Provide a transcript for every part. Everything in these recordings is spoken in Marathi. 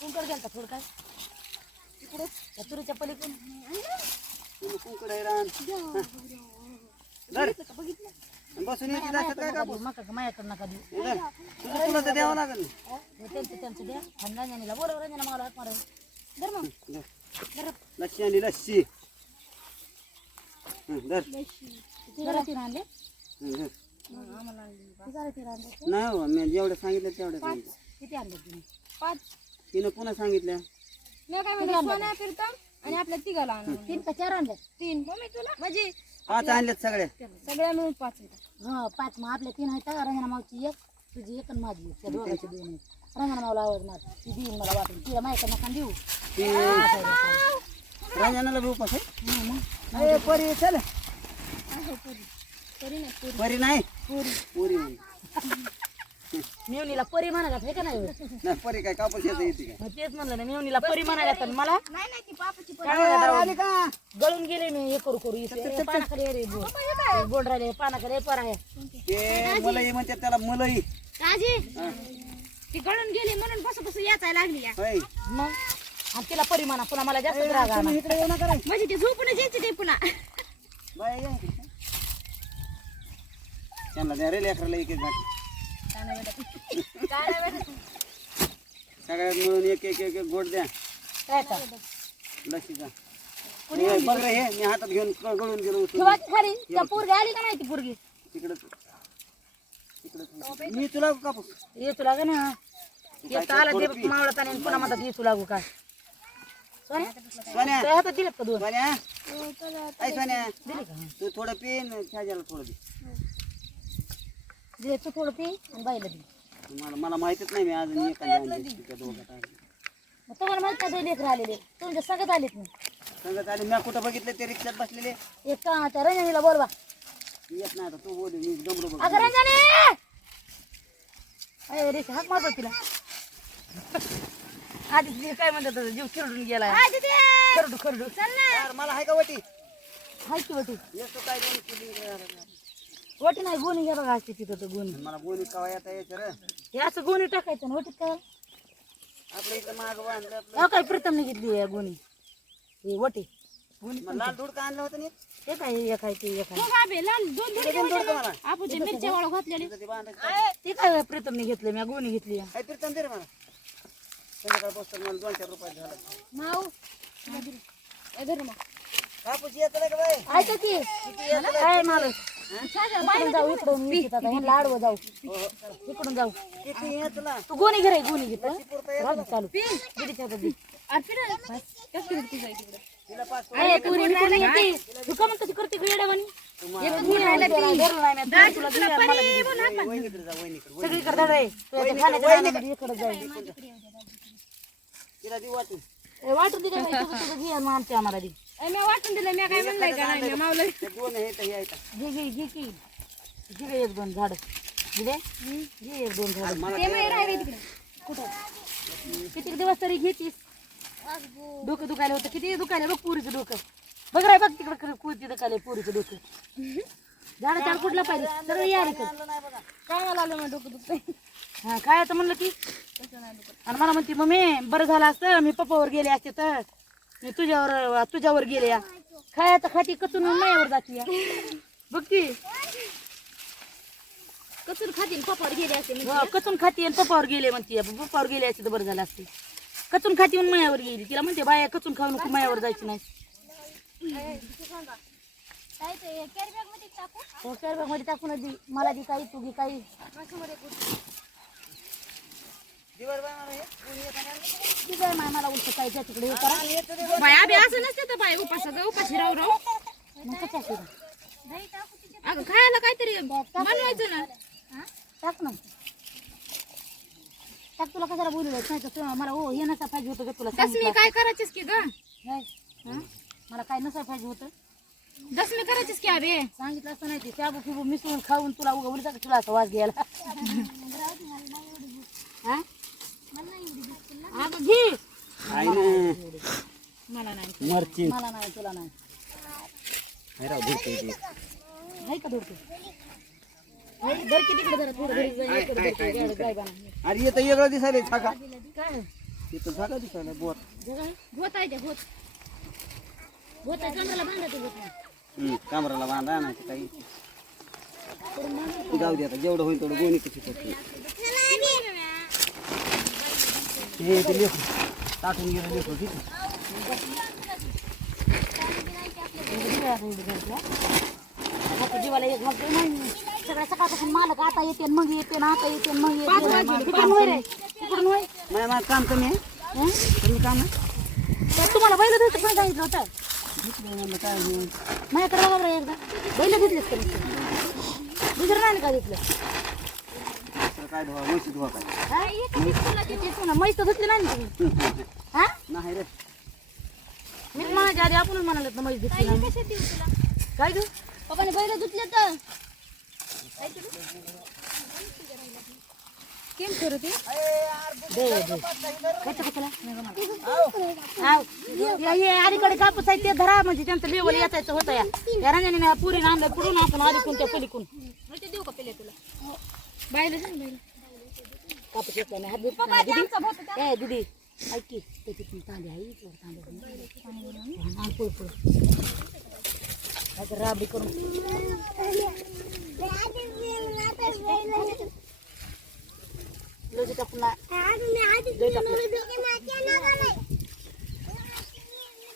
कुंकड गेलता थोडं काय तिकडं त्या तुरीच्या पलीकडून तुम्ही कुंकड आहे रान धर बसून येते जास्त काय कापूस मका का माझ्याकडं नका देऊ हे धर. तुझं तुला तर द्यावं लागेल ना. हे त्यांचं त्यांचं द्या आणि रंजनीला बोलव रंजना मला हात मारा धर मग धर. धर लस्सी आणि लस्सी. हं, धर. आणले? हं, आणले. नाही हो मी जेवढं सांगितलं तेवढं सांगितलं. किती आणले तुम्ही पाच. तिनं पुन्हा सांगितलं. मी काय म्हणते सोन्या फिरता आणि आपल्या तिघाला आणून तीन का चार आणले? तीन. तुला? म्हणजे पाच आणल्यात सगळ्या सगळ्या मिळून पाच येतात हा पाच. मग आपल्या तीन आहेत रंजना मावची एक. तुझी एक आणि माझी एक त्या दोघांची दोन आहेत रंजना मावला आवडणार ती देईन मला वाटून तिला माझ्याकडे नका देऊ ते रंजनाला बी उपास आहे हं, मग. ए, परी चल. तरी नाही पुरी. परी नाही? पुरी. पुरी. मेवणीला परी म्हणाला हे का नाही? होय? नाही परी काय कापूस येतं येते काय मग तेच म्हणलं ना मेवणीला परी म्हणाल्या तर मला? नाही नाही ती पापाची काय म्हणतात राव? आली का? गळून गेले मी हे करू करू इथे. ये रे बोल. हे बोल राहिले ये, पर आहे. ते मलई म्हणतात त्याला मलई. राजी. ती गळून गेली म्हणून बस बस याचाय लागली या. होय. मग? आणि तिला परी म्हणा पुन्हा मला जास्त राग आला. इकडे येऊ नका रे. म्हणजे ते झोपून यायची ते पुन्हा. बाय या इकडे. त्यांना द्या रे लेकराला एक एक घाट. सगळ्यात मिळून एक एक एक एक गोट द्या. काय का लसीचा. हे बघ रे हे मी हातात घेऊन गळून गेलो उचलून. ठेवा की खाली त्या पोरगी आली का नाही ती पोरगी? तिकडं तिकडं मी तुला कापूस ये तुला का ना. एक आला ते मावळत आणि पुन्हा म्हणतात ये तुला काय सोन्या सोन्या. तुझ्या हातात दिलेत का दोन? सोन्या. ऐ सोन्या. दिले का? तू थोडं छाजाला थोडं दे. दिले तू थोडं पी आणि बाईला दे. मला मला माहितीच नाही मी अजून दोघात. मग तुम्हाला माहीत का लेकर आलेले? तुमच्या सगळ्यात आलेत मी सांगत आले. मी कुठं बघितलं? ते रिक्षात बसलेले. एक का त्या रंजनीला बोलवा. येत नाही आता तू बोल मी दमलो बघ. अगं रंजनी अरे रे हाक मारतो तिला. आधी तिला काय म्हणतात आता, जीव खरडून गेलाय. खरडू खरडू. यार, मला हाय का वटी? हाय की वटी? येतो काय दोन किलो. वटी नाही गोणी घ्या बघा असते तिथं तर गोणी. मला बोनी कवा येता यायचं रे? हे असं गोणी टाकायचं ना वटीत काय आपल्या इथं माग बांधलं आपलं. काय प्रीतमने घेतली आहे गोणी. हे वटी. लाल दोडका आणलं होतं ना हे काय हे एक आहे ते एक आहे बाबे लाल दोन दोन दोन दोडका मला आपूचे मिरच्या वाळू घातलेले. तिथं ते बांधायचं ते काय प्रीतमने घेतलं मी गोणी घेतली. आहे. काय फिरताना दे रे मला. संध्याकाळ बसतो मला दोन चार रुपये झाला. माऊ धर मग कापूस येत का बाय ऐका की काय मालक इकडून जाऊ इकडून आता ह्यांना आडवं जाऊ. इकडून जाऊ. किती येत ना तू गोणी घे रे गोणी घेतो चालू. दीदीच्या हातात दे. तिला पाच अरे तू रे इकडून येते. तू का म्हणतो ती करते का येड्यावानी? एकच गोणी राहिला ती. धरलं नाही मी. तुला दिली आणि मला दिली. वहिनीकडे जा वहिनीकडे सगळीकडे धड आहे. तू आता खाण्याच्या रानामध्ये इकडं जाईल. तिला देऊ वाटून. ए, वाटून दिलं नाही तुझं तुझं घे आणि मग आमच्या आम्हाला दे मी वाटून दिलं मी काय म्हणलंय का नाही मी मावलं. घे घे घे की. घे एक दोन झाड. घे घे एक दोन झाड. मला ते माही राहिले तिकडे. कुठं? किती दिवस तरी घेतीस? डोकं दुखायला होतं. किती दुखायला? बघ पुरीचं डोकं. बघ रे बघ तिकडं कुर्ती दुखायला पुरीचं डोकं. झाड झाड कुठला पाहिजे. सगळं या रे काय मला आलं मग डोकं दुखतंय? हा काय आता म्हणलं की आणि मला म्हणते मम्मी बरं झालं असतं. मी पप्पावर गेले असते तर. मी तुझ्यावर तुझ्यावर गेले या. खाय आता खाती? कचून मायावर जाती या. बघ की कचूर खातील पप्पावर गेले असते मी हो, कचून खाती आणि पप्पावर गेले म्हणते पप्पावर गेले असते तर बरं झालं असते. कचून खाती म्हणून मायावर गेली तिला म्हणते बाया कचून खाऊ नको मायावर जायची नाही. हो चार बॅगमध्ये टाकून दे. मला दे काही तू घे काही. मला उलट त्या तिकडे? हे करा. बाय आबे असं नसते तर बाय उपास ग उपाशी राहू राहू. मग कशा केलं अगं खायला काहीतरी बनवायचं ना. टाक ना. टाक तुला कशाला बोलू नाही तर तुला- मला हो हे नसा पाहिजे होतं का तुला? दसमी सांगितलं. काय करायचीस की ग? हं? मला काय नसा पाहिजे होतं? दसमी करायचीस की अबे सांगितलं असतं नाही ते शाबू फिबू मिसळून खाऊन तुला उगा उलटा तुला असं वास घ्यायला? हा? अगं घे. आहे ना मला मला नाही. मरची मला नाही तुला नाही. हे राव. आहे का धरतो धर की तिकडे जरा थोडं घरी जाऊन इकडे धरतो, गाय- गाय बांधा. अरे येतं वेगळं दिसायला छाका काय इथं छाका दिसायला बोर जगा होत आहे ते होत होत आहे कमराला बांधा ते होत नाही. हम्म, कमराला बांधा ना ते काही ते जाऊ दे आता जेवढं होईल तेवढं गोणी कशी करते हे ते लेकरू टाकून गेलं लेकरू ठीक आहे. आता जीवाला एक मग नाही सगळ्या सकाळपासून मालक आता येते मग येते ना आता येते मग येते. तिकडून रे तिकडून माझं काम कमी आहे? हं? कमी काम आहे? तर तुम्हाला बैल द्यायचं पण सांगितलं होतं. घेतलं म्हणलं काय होईल. माझ्याकडे बघा बरं एकदा. बैल घेतलेच का नुसतं? दुसरं नाही ना का घेतलं तर काय धुवा म्हशी धुवा काय? हा? तेच म्हणा, म्हैस तर धुतली नाही ना तुम्ही? हा? नाही रे. मी माझ्या आधी आपणच म्हणाल ना म्हैस धुतली नाही काय घेऊ पप्पाने बैल धुतले तर. केम करू ते अलीकडे कापूस आहे ते धरा म्हणजे त्यांचं लेवल याचायचं होतं या. रंजनीने पुरी आणलं पुढून आपण आधी कोणत्या पलीकून देऊ का पेले तुला बायला सांग कापूस येत नाही. दीदी. ए दीदी ऐक की त्याची तांदे आहे तांदे पुढे पुढे. राबडी करून. लोजी टाकून ना- दही टाकलं.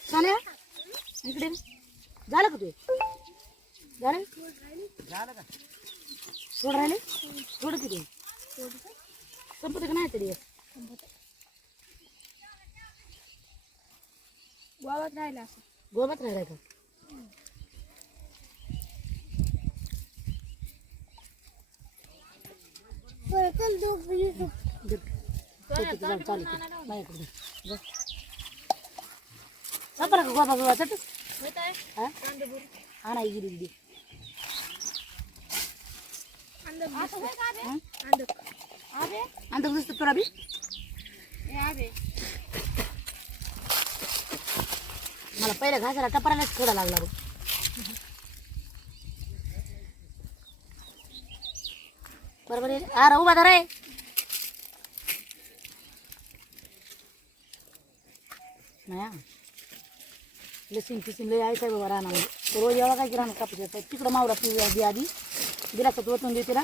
सोन्या इकडे झालं का तू झालं झालं का सोड राहिले सोड किती संपत का नाही तरी गावात राहिला असं गोबात राहिलाय का दे. ते तिथे जाऊन चालू कर. माझ्याकडे दे. बस. संपला का गोबा गोबा चटच आणा गिरी दे असं होय तुला बी मला पहिल्या घासाला टपरायलाच थोडा लागला बघ. बरोबर आहे. अरे उभा धरा आहे नाही फिसीन लय आहे बाबा राहणार रोज यावा काय राहणार कापूस तिकडं मावरा पिऊ आधी आधी. गिलासात ओतून देते ना.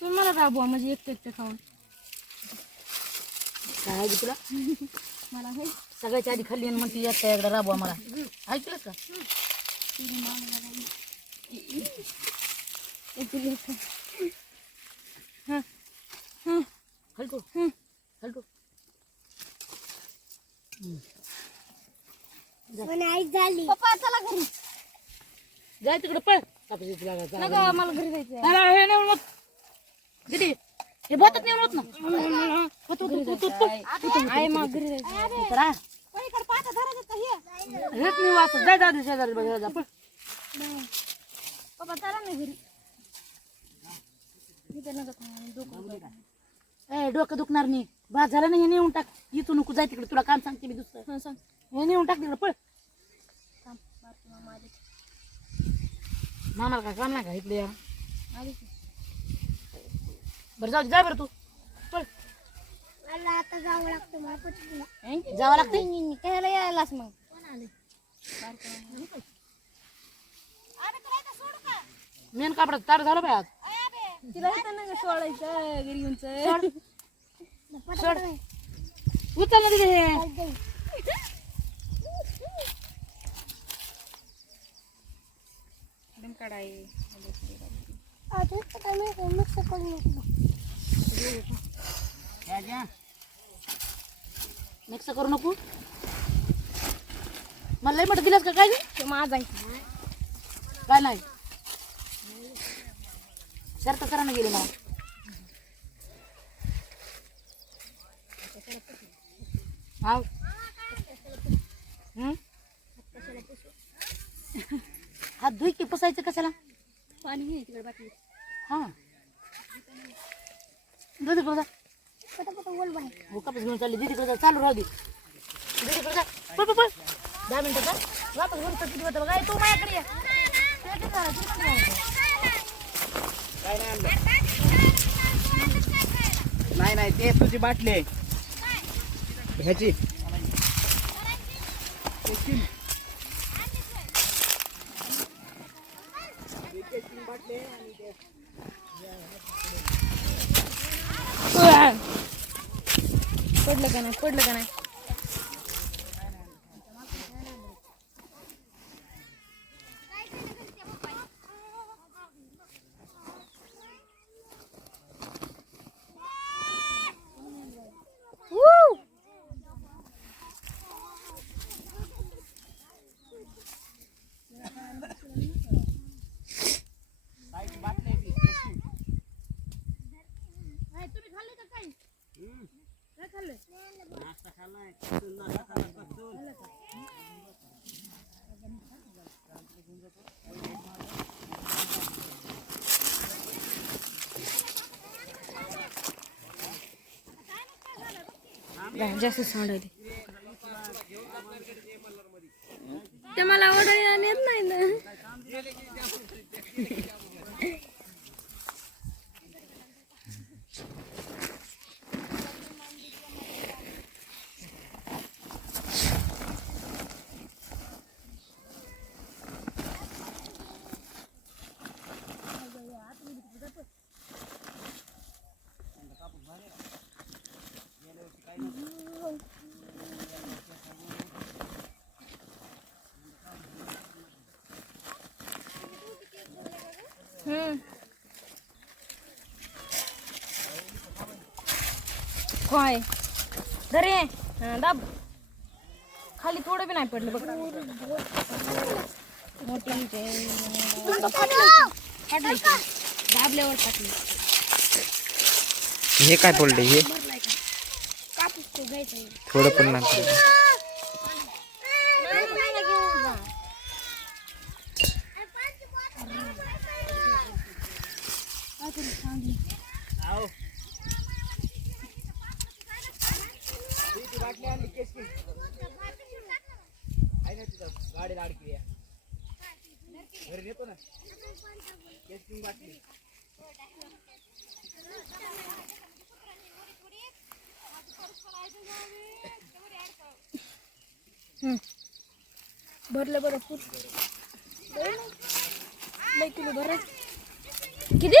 तुम्ही मला का बुवा म्हणजे एकटं एकटं खाऊन. काय आहे तुला? मला होय सगळ्याच्या आधी खाल्ली आणि म्हणते येत एकदा राबवा मला. ऐकलंस का? हलतो हलतो पप्पा चला घरी जाय तिकडे पळ कापूस येते नका मला घरी जायचं नाही, हे नेऊन मग हे बोतात नेऊन होत ना होत, आहे मग घरी जायचं हे पलीकडे पाहता धरायचं का हेच वाचत जाय दादी शेजारी बघा जा पळ पप्पा चला ना घरी ए डोकं दुखणार नाही. भात झालं नाही हे नेऊन टाक. इथून नको जाय तिकडे. तुला काम सांगते मी दुसरं. हं, सांग. हे नेऊन टाक तिकडे पळ. थांब, मारते मामा आली. मामाला काय काम नाही का इकडे या आली की. बरं जाऊ दे, जाय बरं तू. पळ. मला आता जावं लागतं मला. जावं लागतं कायला यायलास मग. मेन कापडात तार झालं पाय आज. तिला येतं ना ग सोडायचं घरी सोड. उचल ना तिथे हे. मिक्स करू नको. मला लई मोठं दिलंस का काय बी? माझा आहे. काय नाही? शर्त करायला गेले मला. हाव. हं? हात धुई की पुसायचं कशाला? पाणी घे तिकडे बाटली हा. जा. पटापट हो कापूस घेऊन चालली. दीदीकडे जा. चालू राहू दे. जा. पळ पळ पळ. दहा मिनिटं का? वापस म्हणतो किती होतं बघा ए, तू माझ्याकडे ये. ते किती झालं? तू किती झालं? काय नाही आणलं नाही नाही ते तुझी बाटली आहे. ह्याची. पडलं का नाही? पडलं का नाही? जास्त साऊंड आहे ते मला ओढायला येत नाही ना. काय धरे हा, दाब. खाली थोडं बी नाही पडलं बघ. मोठी फाटली. दाबल्यावर फाटली. हे काय पडले हे? थोडं पण नाही पडलं. आओ ती बाटली आणली केसकी आहे ना तिथं गाडी लाडकी आहे. घरी नेतो ना बाटली भरलं बरं फुल किलो भर किती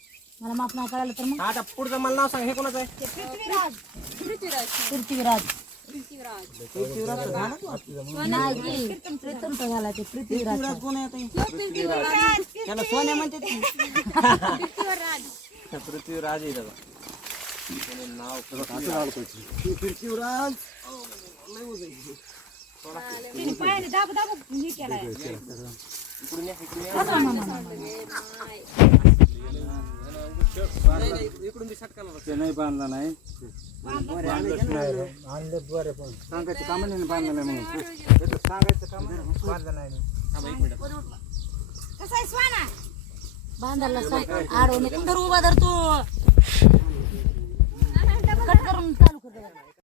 मला माप नाही कळालं तर मग. आता पुढचं मला नाव सांग हे कोणाचं आहे? पृथ्वीराज. पृथ्वीराजचं झालं का? नाही की? प्रीतमचा झाला ते पृथ्वीराज. पृथ्वीराज कोण आहे आता? त्याला सोन्या म्हणते पृथ्वीराज. आहे दादा नाव पृथ्वीराज. तिने पायाने दाब दाब हे केलाय. इकडून या, इकडून या. ते नाही बांधला नाही बांधलंच काम नाही बांधलं नाही म्हणून काम नाही, बांधलं नाही थांबा एक मिनिट कसा बांधायला आडवणे कुठं उभा धरतो कट करून चालू करतो